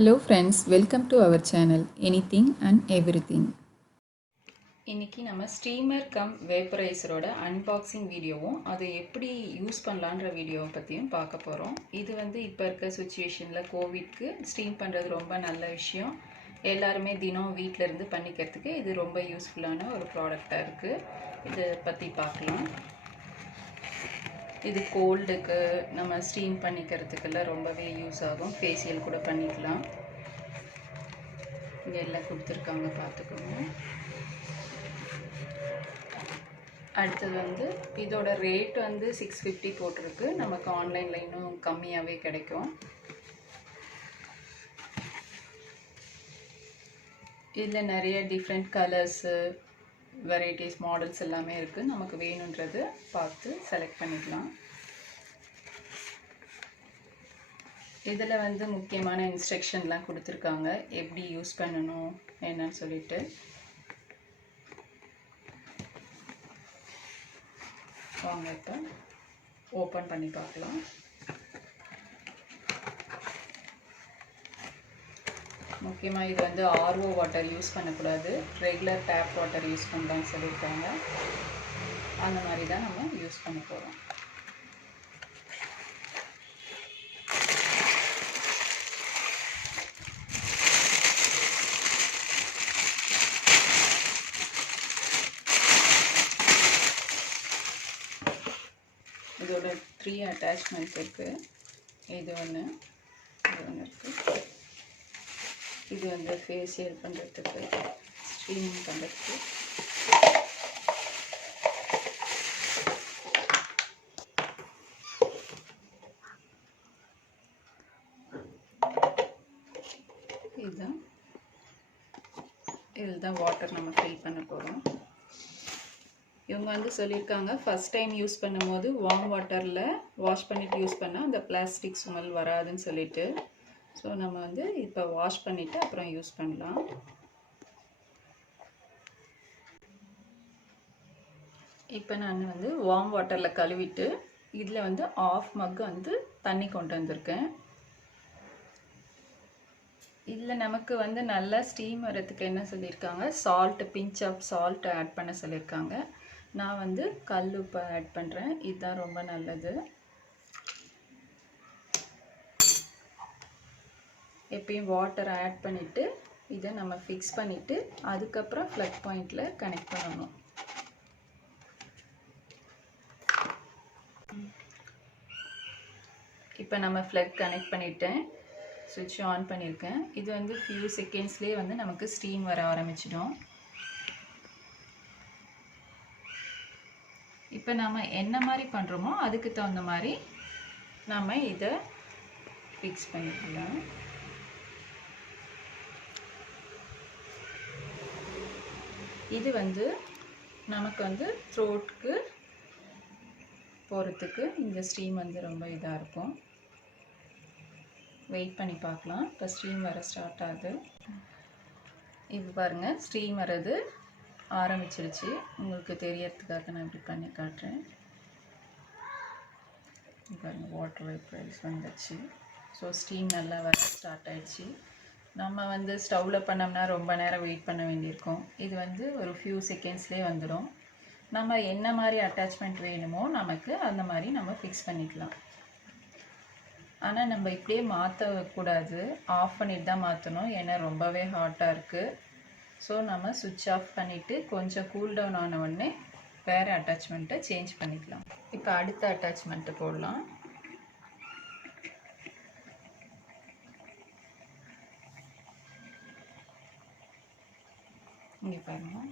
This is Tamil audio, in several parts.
Hello friends, welcome to our channel Anything and Everything. இன்னைக்கு நம்ம ஸ்டீமர் கம் வேப்பரைசரோட அன்பாக்சிங் வீடியோவும் அதை எப்படி யூஸ் பண்ணலான்ற வீடியோவை பற்றியும் பார்க்க போகிறோம். இது இப்போ இருக்க சுச்சுவேஷனில் கோவிட்க்கு ஸ்டீம் பண்ணுறது ரொம்ப நல்ல விஷயம். எல்லாருமே தினம் வீட்டில் இருந்து பண்ணிக்கிறதுக்கு இது ரொம்ப யூஸ்ஃபுல்லான ஒரு ப்ராடக்டாக இருக்குது. இதை பற்றி பார்க்கலாம். இது கோல்டுக்கு நம்ம ஸ்டீம் பண்ணிக்கிறதுக்கெல்லாம் ரொம்பவே யூஸ் ஆகும். ஃபேஷியல் கூட பண்ணிக்கலாம். இங்கே எல்லாம் கொடுத்துருக்காங்க, பார்த்துக்கோங்க. அடுத்தது இதோட ரேட் 650 போட்டிருக்கு. நமக்கு ஆன்லைனில் இன்னும் கம்மியாகவே கிடைக்கும். இதில் நிறைய டிஃப்ரெண்ட் கலர்ஸு, வெரைட்டிஸ், மாடல்ஸ் எல்லாமே இருக்குது. நமக்கு வேணுன்றது பார்த்து செலக்ட் பண்ணிக்கலாம். இதில் முக்கியமான இன்ஸ்ட்ரக்ஷன்லாம் கொடுத்துருக்காங்க, எப்படி யூஸ் பண்ணணும் என்னன்னு சொல்லிட்டு. வாங்க இப்போ ஓப்பன் பண்ணி பார்க்கலாம். முக்கியமாக இது ஆர்ஓ வாட்டர் யூஸ் பண்ணக்கூடாது, ரெகுலர் டேப் வாட்டர் யூஸ் பண்ணலான்னு சொல்லியிருக்காங்க. அந்த மாதிரி தான் நம்ம யூஸ் பண்ண போகிறோம். இதோட 3 அட்டாச்மெண்ட்ஸ் இருக்குது. இது ஒன்று இருக்குது. இது ஃபேஷியல் பண்ணுறதுக்கு, ஸ்டீமிங் பண்ணுறதுக்கு. இதில் தான் வாட்டர் நம்ம ஃபில் பண்ண போகிறோம். இவங்க சொல்லியிருக்காங்க, ஃபஸ்ட் டைம் யூஸ் பண்ணும்போது வார்ம் வாட்டரில் வாஷ் பண்ணிவிட்டு யூஸ் பண்ணால் அந்த பிளாஸ்டிக் ஸ்மெல் வராதுன்னு சொல்லிட்டு. ஸோ நம்ம இப்போ வாஷ் பண்ணிவிட்டு அப்புறம் யூஸ் பண்ணலாம். இப்போ நான் வார்ம் வாட்டரில் கழுவிட்டு இதில் ஆஃப் மக்கு தண்ணி கொண்டு வந்திருக்கேன். இதில் நமக்கு நல்லா ஸ்டீம் வரதுக்கு என்ன சொல்லியிருக்காங்க, salt, pinch of salt add பண்ண சொல்லியிருக்காங்க. நான் கல் உப்பு ஆட் பண்ணுறேன். இதுதான் ரொம்ப நல்லது. எப்பயும் வாட்டர் ஆட் பண்ணிவிட்டு இதை நம்ம ஃபிக்ஸ் பண்ணிவிட்டு அதுக்கப்புறம் ஃப்ளக் பாயிண்டில் கனெக்ட் பண்ணணும். இப்போ நம்ம ஃப்ளக் கனெக்ட் பண்ணிவிட்டேன், சுவிட்ச் ஆன் பண்ணியிருக்கேன். இது ஃபியூ செகண்ட்ஸ்லேயே நமக்கு ஸ்டீம் வர ஆரம்பிச்சிடும். இப்போ நம்ம என்ன மாதிரி பண்ணுறோமோ அதுக்கு தகுந்த மாதிரி நம்ம இதை ஃபிக்ஸ் பண்ணிக்கலாம். இது நமக்கு த்ரோட்டுக்கு போகிறதுக்கு இந்த ஸ்டீம் ரொம்ப இதாக இருக்கும். வெயிட் பண்ணி பார்க்கலாம். இப்போ ஸ்டீம் வர ஸ்டார்ட் ஆகுது. இப்போ பாருங்கள், ஸ்டீம் வர்றது ஆரம்பிச்சிருச்சு. உங்களுக்கு தெரியறதுக்காக நான் இப்படி பண்ணி காட்டுறேன். பாருங்கள், வாட்டர் வேப்பரைஸ் வந்துச்சு. ஸோ ஸ்டீம் நல்லா வர ஸ்டார்ட் ஆகிடுச்சு. நம்ம ஸ்டவ்வில் பண்ணோம்னா ரொம்ப நேரம் வெயிட் பண்ண வேண்டியிருக்கும். இது ஒரு ஃபியூ செகண்ட்ஸ்லேயே வந்துடும். நம்ம என்ன மாதிரி அட்டாச்மெண்ட் வேணுமோ நமக்கு அந்த மாதிரி நம்ம ஃபிக்ஸ் பண்ணிக்கலாம். ஆனால் நம்ம இப்படியே மாற்றக்கூடாது, ஆஃப் பண்ணிட்டு தான் மாற்றணும். ஏன்னா ரொம்பவே ஹாட்டாக இருக்குது. ஸோ நம்ம சுவிட்ச் ஆஃப் பண்ணிவிட்டு கொஞ்சம் கூல் டவுன் ஆன உடனே வேறு அட்டாச்மெண்ட்டை சேஞ்ச் பண்ணிக்கலாம். இப்போ அடுத்த அட்டாச்மெண்ட்டு போடலாம். இங்கே பாருங்கள்,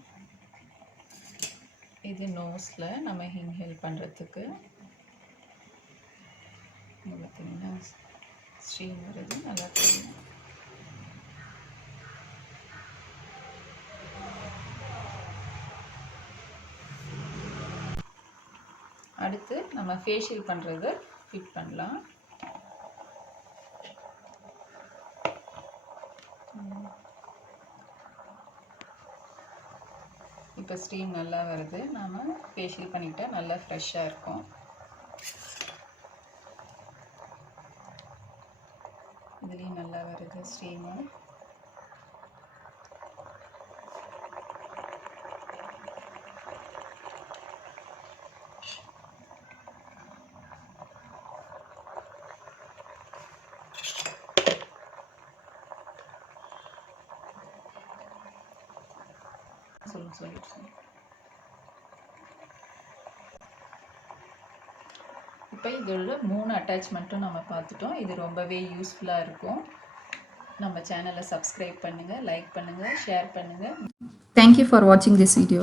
இது நோஸில் நம்ம இன்ஹேல் பண்ணுறதுக்கு. பார்த்தீங்கன்னா ஸ்டீம் வருது, நல்லா தெரியும். அடுத்து நம்ம ஃபேஷியல் பண்ணுறதை ஃபிட் பண்ணலாம். இப்போ ஸ்டீம் நல்லா வருது. நாம் ஃபேஷியல் பண்ணிக்கிட்டா நல்லா ஃப்ரெஷ்ஷாக இருக்கும். இதுலேயும் நல்லா வருது ஸ்டீமு. சொல்லிடுச்சு. இப்போ இதோட 3 அட்டாச்மெண்ட்டும் நம்ம பார்த்துட்டோம். இது ரொம்பவே யூஸ்ஃபுல்லாக இருக்கும். நம்ம சேனலை சப்ஸ்கிரைப் பண்ணுங்கள், லைக் பண்ணுங்கள், ஷேர் பண்ணுங்கள். Thank you for watching this video.